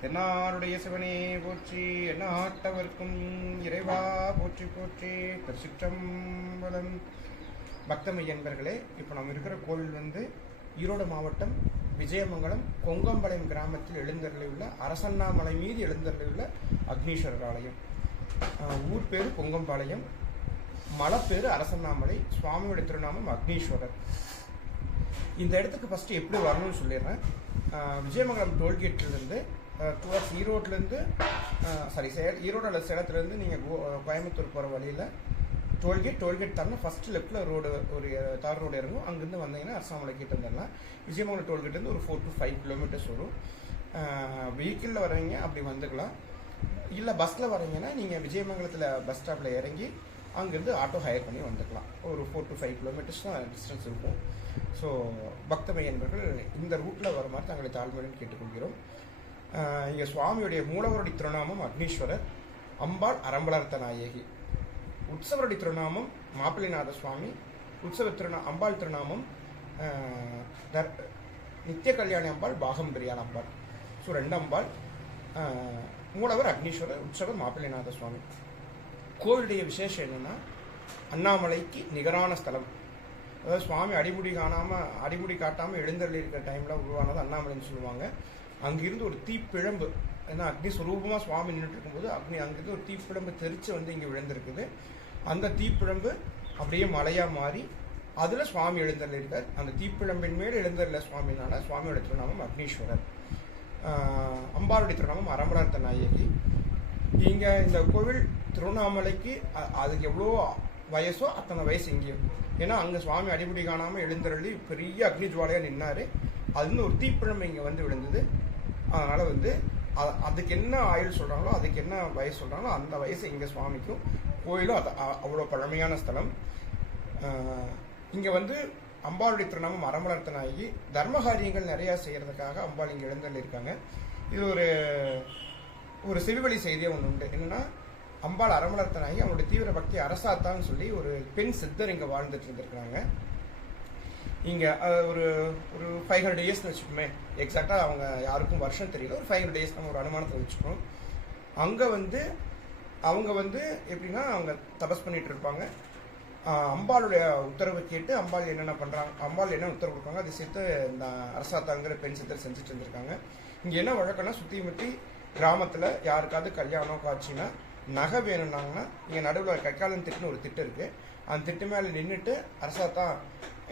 தென்னாருடைய சிவனே போற்றி, என்ன ஆட்டவர்க்கும் இறைவா போற்றி போற்றி. திருச்சிற்றம்பலம். பக்தமை என்பர்களே, இப்போ நம்ம இருக்கிற கோவில் வந்து ஈரோடு மாவட்டம் விஜயமங்கலம் கொங்கம்பாளையம் கிராமத்தில் எழுந்தருளியுள்ள அரசண்ணாமலை மீது எழுந்தருளியுள்ள அக்னீஸ்வரர் ஆலயம். ஊர் பேரு கொங்கம்பாளையம், மலை பேரு அரசண்ணாமலை, சுவாமியோட திருநாமம் அக்னீஸ்வரர். இந்த இடத்துக்கு ஃபஸ்ட்டு எப்படி வரணும்னு சொல்லிடுறேன். விஜயமங்கலம் டோல்கேட்லேருந்து டுவர்ட்ஸ் ஈரோட்லேருந்து ஈரோடு அல்லது சேலத்துலேருந்து நீங்கள் கோயம்புத்தூர் போகிற வழியில் டோல்கேட் தாண்டினா ஃபஸ்ட்டு லெஃப்ட்டில் ரோடு ஒரு தார் ரோடு இறங்கும். அங்கேருந்து வந்தீங்கன்னா அரசாமலை கிட்ட வந்துடலாம். விஜயமங்கலம் டோல்கேட்லேருந்து ஒரு 4 to 5 கிலோமீட்டர்ஸ் வரும். வெஹிக்கிளில் வரீங்க அப்படி வந்துக்கலாம். இல்லை பஸ்ஸில் வரீங்கன்னா நீங்கள் விஜயமங்கலத்தில் பஸ் ஸ்டாப்பில் இறங்கி அங்கேருந்து ஆட்டோ ஹையர் பண்ணி வந்துக்கலாம். ஒரு 4 to 5 கிலோமீட்டர்ஸ் தான் டிஸ்டன்ஸ் இருக்கும். ஸோ பக்தமை என்பர்கள் இந்த ரூட்டில் வர மாதிரி தங்களை தாழ்மையுடன் கேட்டுக்கொள்கிறோம். இங்கே சுவாமியுடைய மூலவருடைய திருநாமம் அக்னீஸ்வரர், அம்பாள் அரம்பலர்த்த நாயகி. உற்சவருடைய திருநாமம் மாப்பிள்ளைநாத சுவாமி. அம்பாள் திருநாமம் நித்திய கல்யாணி அம்பாள், பாகம்பிரியால் அம்பாள். ஸோ 2 அம்பாள். மூலவர் அக்னீஸ்வரர், உற்சவர் மாப்பிள்ளைநாத சுவாமி. கோவிலுடைய விசேஷம் என்னென்னா, அண்ணாமலைக்கு நிகரான ஸ்தலம். அதாவது சுவாமி அடிமுடி காட்டாமல் எழுந்தருளி இருக்கிற டைமில் உருவானது அண்ணாமலைன்னு சொல்லுவாங்க. அங்கிருந்து ஒரு தீப்பிழம்பு, ஏன்னா அக்னி ஸ்வரூபமாக சுவாமி நின்றுட்டு இருக்கும்போது அங்கிருந்து ஒரு தீப்பிழம்பு தெரிச்சு வந்து இங்கே விழுந்திருக்குது. அந்த தீப்பிழம்பு அப்படியே மலையாக மாறி அதில் சுவாமி எழுந்தருளி இருக்கார். அந்த தீப்பிழம்பின் மேல் எழுந்தருள சுவாமினால சுவாமியோட திருநாமம் அக்னீஸ்வரர். அம்பாளுடைய திருநாமம் அரம்பலர்த்த நாயகி. இங்கே இந்த கோவில் திருவண்ணாமலைக்கு அதுக்கு எவ்வளோ வயசோ அத்தனை வயசு இங்கேயும். ஏன்னா அங்கே சுவாமி அடிமுடி காணாமல் எழுந்தருளி பெரிய அக்னி ஜுவாலையாக நின்னார். அதுன்னு ஒரு தீப்பிழம்பு இங்கே வந்து விழுந்தது. அதனால் வந்து அதுக்கு என்ன ஆயுள் சொல்கிறாங்களோ, அதுக்கு என்ன வயசு சொல்கிறாங்களோ அந்த வயசு இங்கே சுவாமிக்கும். கோயிலும் அது அவ்வளோ பழமையான ஸ்தலம். இங்கே வந்து அம்பாளுடைய திருநாமம் அரம்பலர்த்த நாயகி. தர்மகாரியங்கள் நிறையா செய்கிறதுக்காக அம்பாள் இங்கே எழுந்தருளிருக்காங்க. இது ஒரு சிறுவழி செய்தியாக ஒன்று உண்டு. என்னென்னா, அம்பாள் அரம்பலர்த்த நாயகி அவங்களுடைய தீவிர பக்தி அரசாத்தான்னு சொல்லி ஒரு பெண் சித்தர் இங்கே வாழ்ந்துட்டு இருந்திருக்கிறாங்க. இங்கே ஒரு 500 இயர்ஸ்னு வச்சுக்கோமே. எக்ஸாக்டாக அவங்க யாருக்கும் வருஷம் தெரியல. ஒரு 500 இயர்ஸ் நம்ம ஒரு அனுமானத்தை வச்சுக்கணும். அங்கே வந்து அவங்க வந்து எப்படின்னா, அவங்க தபஸ் பண்ணிட்டு இருப்பாங்க. அம்பாளுடைய உத்தரவை கேட்டு அம்பாள் என்னென்ன பண்ணுறாங்க, அம்பாள் என்ன உத்தரவு கொடுப்பாங்க அதை சேர்த்து இந்த அரசாத்தாங்கிற பெண் சித்தர் செஞ்சுட்டு இருந்திருக்காங்க. இங்கே என்ன வழக்கம்னா, சுற்றி முற்றி கிராமத்தில் யாருக்காவது கல்யாணம் காட்சின்னா நகை வேணும்னாங்கன்னா இங்கே நடுவில் கக்காலன் திட்டுன்னு ஒரு திட்டு இருக்குது. அந்த திட்டு மேலே நின்றுட்டு அரசாத்தா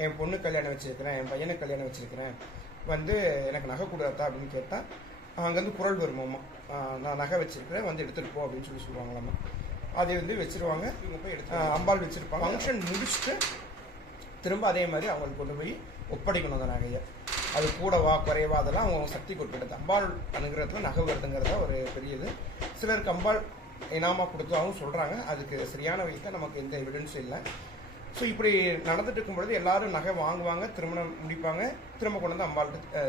என் பொண்ணு கல்யாணம் வச்சுருக்கிறேன், என் பையனை கல்யாணம் வச்சுருக்கிறேன், வந்து எனக்கு நகை கொடுத்தா அப்படின்னு கேட்டால் அங்கேருந்து குரல் வருமாம்மா, நான் நகை வச்சுருக்கிறேன் வந்து எடுத்துகிட்டு போ அப்படின்னு சொல்லுவாங்களாம்மா. அதை வந்து வச்சுருவாங்க. இவங்க போய் அம்பாள் வச்சுருப்பாங்க. ஃபங்க்ஷன் முடிச்சுட்டு திரும்ப அதே மாதிரி அவங்களுக்கு கொண்டு போய் ஒப்படைக்கணும் அந்த நகையை. அது கூடவா குறைவா அதெல்லாம் அவங்க சக்தி கொடுத்துட்டது. அம்பாள் அனுகிரகத்தில் நகை வருதுங்கிறதா ஒரு பெரியது. சிலருக்கு அம்பாள் இனாமா கொடுத்தாவும் சொல்கிறாங்க. அதுக்கு சரியான வகையில் நமக்கு எந்த எவிடன்ஸும் இல்லை. ஸோ இப்படி நடந்துட்டு இருக்கும்பொழுது எல்லாரும் நகை வாங்குவாங்க, திருமணம் முடிப்பாங்க, திரும்ப கொண்டு வந்து அம்பாள்கிட்ட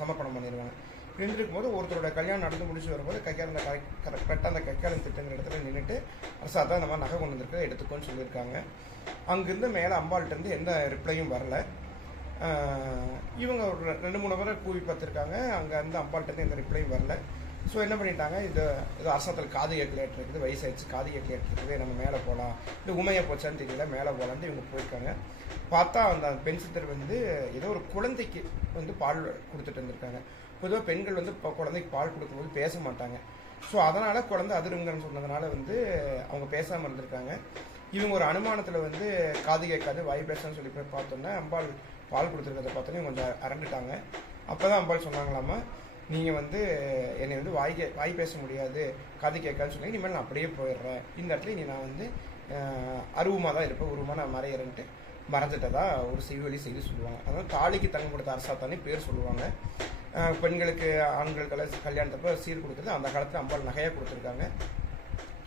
சமர்ப்பணம் பண்ணிடுவாங்க. இருந்துருக்கும் போது ஒருத்தரோட கல்யாணம் நடந்து முடிச்சு வரும்போது கரெக்டாக அந்த கைக்காலம் திட்டங்கிற இடத்துல நின்றுட்டு அரசாதான் இந்த மாதிரி நகை கொண்டு வந்துருக்க எடுத்துக்கோன்னு சொல்லியிருக்காங்க. அங்கேருந்து மேலே அம்பாள்கிட்டருந்து எந்த ரிப்ளையும் வரல. இவங்க ஒரு 2-3 முறை கூவி பார்த்துருக்காங்க. அங்கே வந்து அம்பாள்கிட்டருந்து எந்த ரிப்ளையும் வரல. ஸோ என்ன பண்ணிட்டாங்க, இது அரசாத்தில் காது கேட்கலேட் இருக்குது, வயசாகிடுச்சு, காது கேட்கலேட் இருக்குது, நம்ம மேலே போகலாம், இது உமையாக போச்சான்னு தெரியல, மேலே போகலான்ட்டு இவங்க போயிருக்காங்க. பார்த்தா அந்த பெண் சித்தர் வந்து ஏதோ ஒரு குழந்தைக்கு வந்து பால் கொடுத்துட்டு இருந்திருக்காங்க. பொதுவாக பெண்கள் வந்து இப்போ குழந்தைக்கு பால் கொடுக்கும்போது பேச மாட்டாங்க. ஸோ அதனால் குழந்தை அதிருங்கன்னு சொன்னதுனால வந்து அவங்க பேசாமல் இருந்திருக்காங்க. இவங்க ஒரு அனுமானத்தில் வந்து காது கேட்காது வாய் பேசான்னு சொல்லி போய் பார்த்தோன்னா அம்பாள் பால் கொடுத்துருக்கிறத பார்த்தோன்னே கொஞ்சம் அரண்டுட்டாங்க. அப்போ தான் அம்பாள் சொன்னாங்களாமா, நீங்கள் வந்து என்னை வந்து வாய் பேச முடியாது, காது கேட்காதுன்னு சொல்லி இனிமேல் நான் அப்படியே போயிடுறேன், இந்த இடத்துல இனி நான் வந்து அருவமாக தான் இருப்பேன், உருவமாக நான் மறையிறேன்ட்டு மறைஞ்சிட்டதா ஒரு செய்வழி செய்து சொல்லுவாங்க. அதாவது தாலிக்கு தங்கம் கொடுத்த அரசாத்தானே பேர் சொல்லுவாங்க. பெண்களுக்கு ஆண்களுக்கெல்லாம் கல்யாணத்தப்போ சீர் கொடுக்குறது அந்த காலத்தில் அம்பாள் நகையாக கொடுத்துருக்காங்க.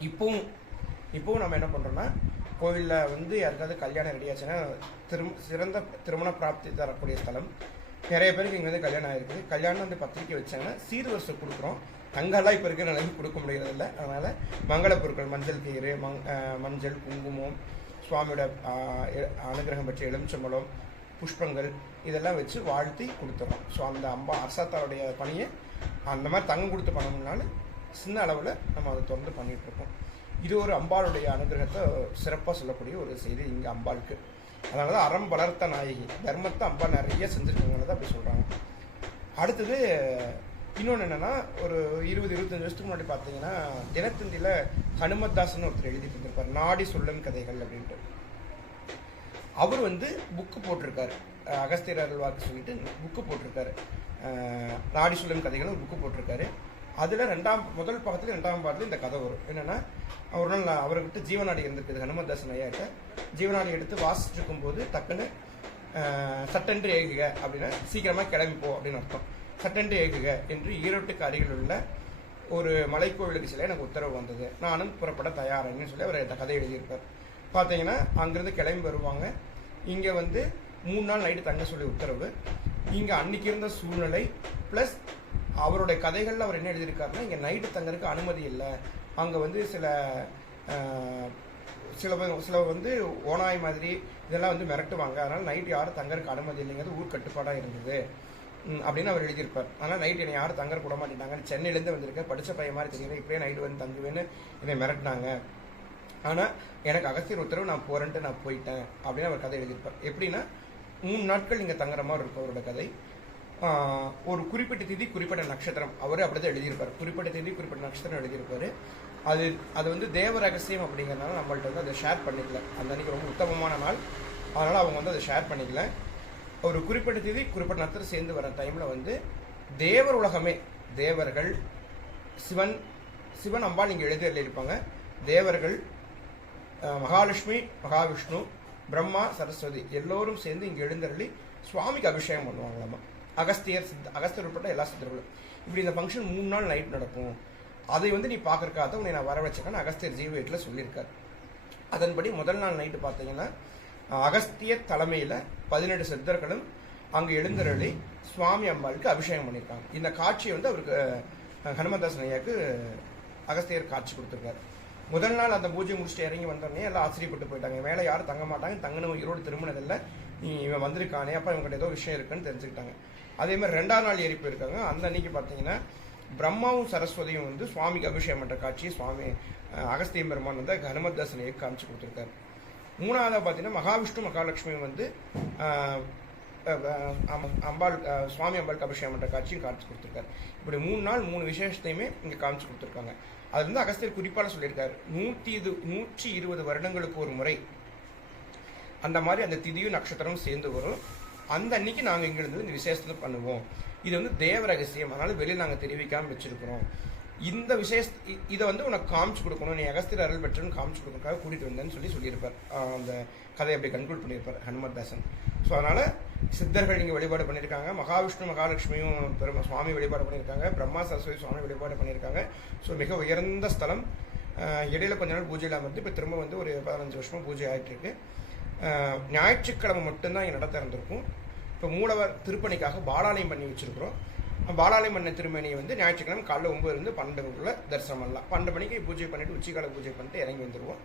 இப்போவும் நம்ம என்ன பண்ணுறோன்னா, கோவிலில் வந்து யாருக்காவது கல்யாணம் ரெடியாச்சுன்னா சிறந்த திருமண பிராப்தி தரக்கூடிய ஸ்தலம். நிறைய பேருக்கு இங்கே வந்து கல்யாணம் ஆகிருக்குது. கல்யாணம் வந்து பத்திரிக்கை வச்சாங்கன்னா சீர்வரிசை கொடுக்குறோம். தங்கெல்லாம் இப்போ இருக்கிற நிலைக்கு கொடுக்க முடியறதில்லை. அதனால் மங்கள பொருட்கள், மஞ்சள் கயிறு, மஞ்சள், குங்குமம், சுவாமியோட அனுகிரகம் பற்றிய எலுமிச்சம்பழம், புஷ்பங்கள் இதெல்லாம் வச்சு வாழ்த்தி கொடுத்துட்றோம். ஸோ அந்த அரசாத்தாவுடைய பணியை அந்த மாதிரி தங்கம் கொடுத்து பண்ணணும்னாலும் சின்ன அளவில் நம்ம அதை தொடர்ந்து பண்ணிகிட்ருக்கோம். இது ஒரு அம்பாளுடைய அனுகிரகத்தை சிறப்பாக சொல்லக்கூடிய ஒரு செய்தி இங்கே அம்பாளுக்கு. அதனால தான் அறம் வளர்த்த நாயகி, தர்மத்தை அம்பாள் நிறைய செஞ்சுருக்காங்கிறத அப்படி சொல்கிறாங்க. அடுத்தது இன்னொன்று என்னென்னா, ஒரு 20-25 வருஷத்துக்கு முன்னாடி பார்த்தீங்கன்னா தினத்தந்தியில் ஹனுமத்தாசன் ஒருத்தர் எழுதிட்டு இருந்திருப்பார், நாடி சொல்லும் கதைகள் அப்படின்ட்டு. அவர் புக்கு போட்டிருக்காரு, அகஸ்தியர் அருள்வாக்கு சொல்லிட்டு புக்கு போட்டிருக்காரு, நாடி சொல்லும் கதைகள் ஒரு புக்கு போட்டிருக்காரு. அதில் முதல் பக்கத்தில் 2ஆம் பாடத்தில் இந்த கதை வரும். என்னென்னா, ஒரு நாள் அவர்கிட்ட ஜீவநாடி இருந்திருக்குது, ஹனுமதாசன் ஐயாட்ட. ஜீவநாடி எடுத்து வாசிச்சுட்டு இருக்கும்போது டக்குன்னு சட்டென்று ஏகுக அப்படின்னா சீக்கிரமாக கிளம்பிப்போ அப்படின்னு அர்த்தம். சட்டென்று ஏகுக என்று ஈரோட்டுக்கு அருகில் உள்ள ஒரு மலைக்கோவிலுக்கு சில எனக்கு உத்தரவு வந்தது, நானும் புறப்பட தயாரான்னு சொல்லி அவர் இந்த கதை எழுதியிருப்பார். பார்த்தீங்கன்னா அங்கேருந்து கிளம்பி வருவாங்க. இங்கே 3 நாள் நைட்டு தங்க சொல்லி உத்தரவு. இங்கே அன்னைக்கு இருந்த சூழ்நிலை ப்ளஸ் அவருடைய கதைகளில் அவர் என்ன எழுதியிருக்காருன்னா, இங்கே நைட்டு தங்கறதுக்கு அனுமதி இல்லை, அங்கே சில ஓனாய் மாதிரி இதெல்லாம் மிரட்டுவாங்க, அதனால் நைட்டு யாரும் தங்கறதுக்கு அனுமதி இல்லைங்கிறது ஊர் கட்டுப்பாடாக இருந்தது அப்படின்னு அவர் எழுதியிருப்பார். ஆனால் நைட்டு என்னை யாரும் தங்கற கூட மாட்டேட்டாங்க, சென்னையிலேருந்து வந்திருக்கேன், படித்த பையன் மாதிரி தெரியல, இப்படியே நைட்டு தங்குவேன்னு என்னை மிரட்டினாங்க, ஆனால் எனக்கு அகஸ்தியர் உத்தரவு நான் போகிறேன்ட்டு நான் போயிட்டேன் அப்படின்னு அவர் கதை எழுதியிருப்பார். எப்படின்னா 3 நாட்கள் இங்கே தங்குற மாதிரி இருக்கும் அவரோட கதை. ஒரு குறிப்பிட்ட தேதி குறிப்பிட்ட நட்சத்திரம் அவரே அப்படி தான் எழுதியிருப்பார். குறிப்பிட்ட தேதி குறிப்பிட்ட நட்சத்திரம் எழுதியிருப்பார். அது தேவ ரகசியம் அப்படிங்கிறதுனால நம்மள்ட்ட அதை ஷேர் பண்ணிக்கல. அந்த அன்றைக்கி ரொம்ப உத்தமமான நாள், அதனால் அவங்க அதை ஷேர் பண்ணிக்கல. ஒரு குறிப்பிட்ட தேதி குறிப்பிட்ட நட்சத்திரம் சேர்ந்து வர டைமில் தேவர் உலகமே, தேவர்கள், சிவன் அம்பாள் இங்கே எழுதியிருப்பாங்க, தேவர்கள், மகாலட்சுமி, மகாவிஷ்ணு, பிரம்மா, சரஸ்வதி எல்லோரும் சேர்ந்து இங்கே எழுந்தருளி சுவாமிக்கு அபிஷேகம் பண்ணுவாங்களாமா. அகஸ்தியர் உட்பட்ட எல்லா சித்தர்களும். இப்படி இந்த ஃபங்க்ஷன் 3 நாள் நைட் நடக்கும். அதை நீ பார்க்கறக்காக உன்னை நான் வர வச்சிருக்கேன்னு அகஸ்தியர் ஜீவவேட்டில் சொல்லியிருக்காரு. அதன்படி முதல் நாள் நைட்டு பார்த்தீங்கன்னா அகஸ்தியர் தலைமையில் 17 சித்தர்களும் அங்கே எழுந்தருளி சுவாமி அம்பாளுக்கு அபிஷேகம் பண்ணியிருக்காங்க. இந்த காட்சியை அவருக்கு ஹனுமதாசன் ஐயாவுக்கு அகஸ்தியர் காட்சி கொடுத்துருக்காரு. முதல் நாள் அந்த பூஜை முடிச்சுட்டு இறங்கி வந்தோடனே எல்லாம் ஆச்சரியப்பட்டு போயிட்டாங்க. மேலே யாரும் தங்க மாட்டாங்க, தங்கணும் ஈரோடு திருமணதில்லை, நீ இவன் வந்திருக்கானே, அப்போ இவங்ககிட்ட ஏதோ விஷயம் இருக்குன்னு தெரிஞ்சுக்கிட்டாங்க. அதே மாதிரி 2ஆம் நாள் ஏறி போயிருக்காங்க. அந்த அன்னைக்கு பார்த்தீங்கன்னா பிரம்மாவும் சரஸ்வதியும் சுவாமிக்கு அபிஷேகம் பண்ணுற காட்சியை சுவாமி அகஸ்திய பெருமான் ஹனுமதாசனையை காமிச்சு கொடுத்துருக்காரு. 3ஆவதாக பார்த்தீங்கன்னா மகாவிஷ்ணு மகாலட்சுமியும் அம்பாள் சுவாமி அம்பாளுக்கு அபிஷேகம் பண்ணுற காட்சியும் காமிச்சு கொடுத்துருக்காரு. இப்படி 3 நாள் 3 விசேஷத்தையுமே இங்கே காமிச்சு கொடுத்துருக்காங்க. அது அகஸ்தியர் குறிப்பாக சொல்லியிருக்காரு, 120 வருடங்களுக்கு ஒரு முறை அந்த மாதிரி அந்த திதியும் நட்சத்திரமும் சேர்ந்து வரும். அந்த அன்னைக்கு நாங்கள் இங்கிருந்து இந்த விசேஷத்தை பண்ணுவோம். இது தேவ ரகசியம், அதனால வெளியில் நாங்கள் தெரிவிக்காமல் வச்சிருக்கிறோம். இந்த இதை உனக்கு காமிச்சு கொடுக்கணும், நீ அகஸ்தியர் அருள் பெற்றுன்னு காமிச்சு கொடுக்கறதுக்காக கூட்டிகிட்டு வந்தேன்னு சொல்லியிருப்பார். அந்த கதையை அப்படி கன்க்ளூட் பண்ணியிருப்பார் ஹனுமதாசன். ஸோ அதனால் சித்தர்கள் இங்கே வழிபாடு பண்ணியிருக்காங்க, மகாவிஷ்ணு மகாலட்சுமியும் சுவாமி வழிபாடு பண்ணியிருக்காங்க, பிரம்மா சரஸ்வதி சுவாமி வழிபாடு பண்ணியிருக்காங்க. ஸோ மிக உயர்ந்த ஸ்தலம். இடையில கொஞ்ச நாள் பூஜை இல்லாமல் இப்போ திரும்ப ஒரு 15 வருஷமாக பூஜை ஆகிட்டு இருக்கு. ஞாயிற்றுக்கிழமை மட்டும்தான் இங்கே நடத்த இருந்திருக்கும். இப்போ மூலவர் திருப்பணிக்காக பாலாலயம் பண்ணி வச்சிருக்கிறோம். பாலாலயம் பண்ண திருமணியை ஞாயிற்றுக்கிழமை காலைல 9 12 தரிசனம் பண்ணலாம். 12 மணிக்கு பூஜை பண்ணிட்டு உச்சிக்கால பூஜை பண்ணிட்டு இறங்கி வந்துடுவோம்.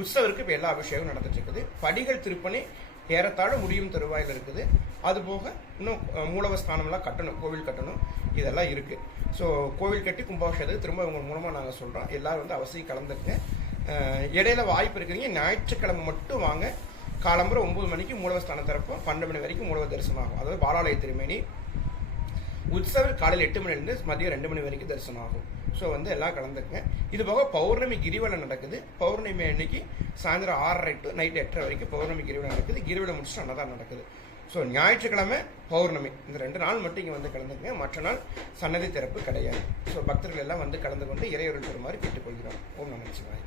உற்சவருக்கு இப்போ எல்லா அபிஷேகம் நடந்துட்டு இருக்குது. படிகள் திருப்பணி ஏறத்தாழ முடியும் தருவாயில் இருக்குது. அதுபோக இன்னும் மூலவர் ஸ்தானம்லாம் கட்டணும், கோவில் கட்டணும், இதெல்லாம் இருக்குது. ஸோ கோவில் கட்டி கும்பாபிஷேகத்துக்கு திரும்ப உங்கள் மூலமாக நாங்கள் சொல்கிறோம், எல்லோரும் அவசியம் கலந்துக்குங்க. இடையில வாய்ப்பு இருக்கிறீங்க, ஞாயிற்றுக்கிழமை மட்டும் வாங்க. காலம்புற 9 மணிக்கு மூலவர் ஸ்தானம் திறப்போம், 12 மணி வரைக்கும் மூலவர் தரிசனம் ஆகும். அதாவது பாலாலய திருமேனி. உற்சவர் காலையில் 8 மணிலேருந்து மதியம் 2 மணி வரைக்கும் தரிசனம் ஆகும். ஸோ எல்லாம் கலந்துக்குங்க. இது போக பௌர்ணமி கிரிவலம் நடக்குது. பௌர்ணமி அன்னைக்கு சாயந்தரம் 6:30 to நைட் 8:30 வரைக்கும் பௌர்ணமி கிரிவலம் நடக்குது. கிரிவலம் முடிச்சுட்டு அன்னதானம் நடக்குது. ஸோ ஞாயிற்றுக்கிழமை பௌர்ணமி இந்த 2 நாள் மட்டும் இங்கே கலந்துக்குங்க. மற்ற நாள் சன்னதி திறப்பு கிடையாது. ஸோ பக்தர்கள் எல்லாம் கலந்து கொண்டு இறையொருள் பெறுமாறு கேட்டுக்கொள்கிறோம். ஓம் நம சிவாய.